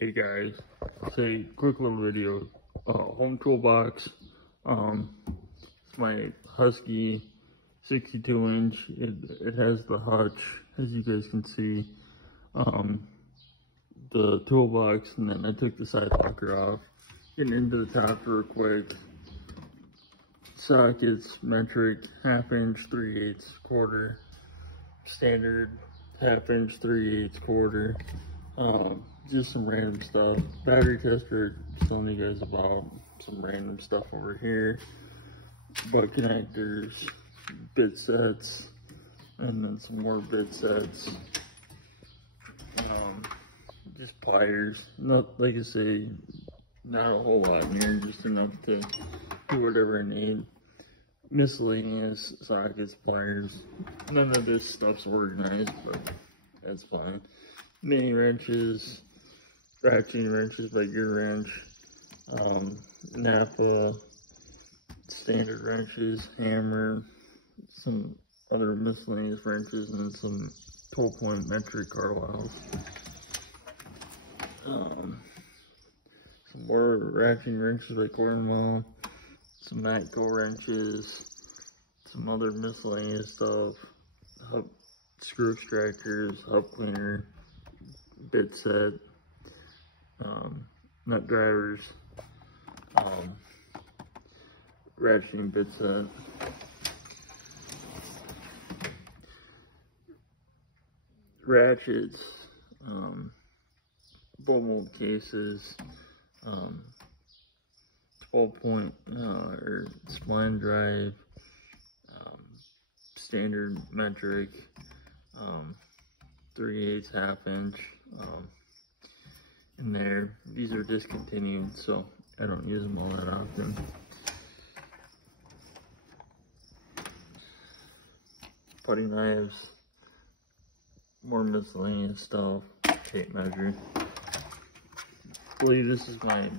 Hey guys, say quick little video. Home toolbox. It's my Husky 62-inch. It has the hutch, as you guys can see. The toolbox, and then I took the side locker off. Getting into the top real quick. Sockets, metric, 1/2 inch, 3/8 quarter. Standard 1/2 inch, 3/8 quarter. Just some random stuff. Battery tester, just telling you guys about some random stuff over here. Butt connectors, bit sets, and then some more bit sets. Just pliers. Not, like I say, not a whole lot in here, just enough to do whatever I need. Miscellaneous sockets, pliers. None of this stuff's organized, but that's fine. Mini wrenches, ratcheting wrenches by Gear Wrench, Napa, standard wrenches, hammer, some other miscellaneous wrenches, and some 12-point metric Carlisles. Some more ratcheting wrenches by Cornwall, some Matco wrenches, some other miscellaneous stuff, hub screw extractors, hub cleaner, bit set, nut drivers, ratcheting bit set, ratchets, blow mold cases, 12-point or spline drive, standard metric, 3/8 1/2 inch in there. These are discontinued, so I don't use them all that often. Putty knives, more miscellaneous stuff, tape measure. I believe this is my,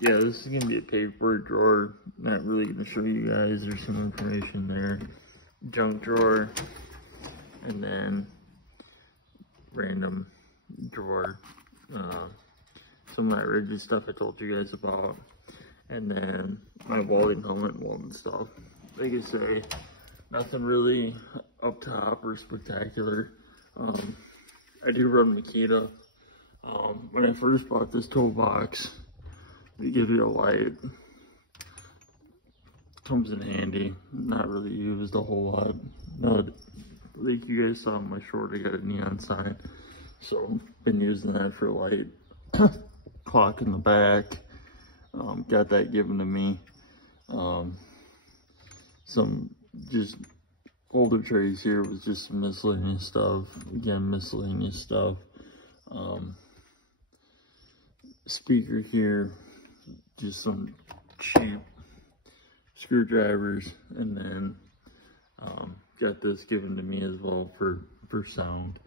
this is gonna be a paperwork drawer. Not really gonna show you guys, there's some information there. Junk drawer, and then random drawer. Some of that rigid stuff I told you guys about, and then my welding helmet, welding stuff. Like I say, nothing really up top or spectacular. I do run Makita. When I first bought this toolbox, they give you a light. Comes in handy. Not really used a whole lot. No, like you guys saw in my short, I got a neon sign, so been using that for light. Clock in the back, got that given to me. Some just older trays here was just some miscellaneous stuff. Again, miscellaneous stuff. Speaker here, just some cheap screwdrivers, and then got this given to me as well for sound.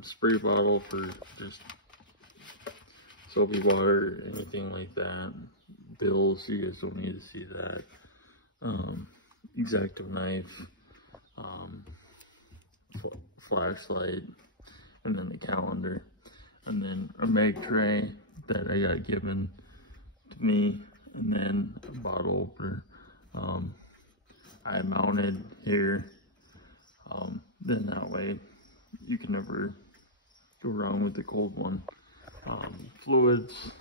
Spray bottle for just soapy water, anything like that. Bills, you guys don't need to see that. X-Acto knife, flashlight, and then the calendar, and then a mag tray that I got given to me, and then a bottle opener. I mounted here, then that way you can never go wrong with the cold one. Fluids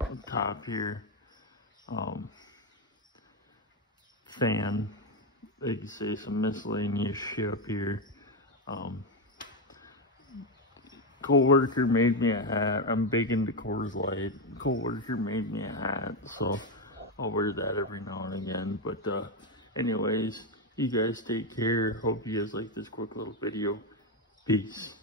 up top here, fan, like you say, some miscellaneous shit up here. Coworker made me a hat. I'm big into Coors Light. Coworker made me a hat, so I'll wear that every now and again. But anyways, you guys take care. Hope you guys like this quick little video. Peace.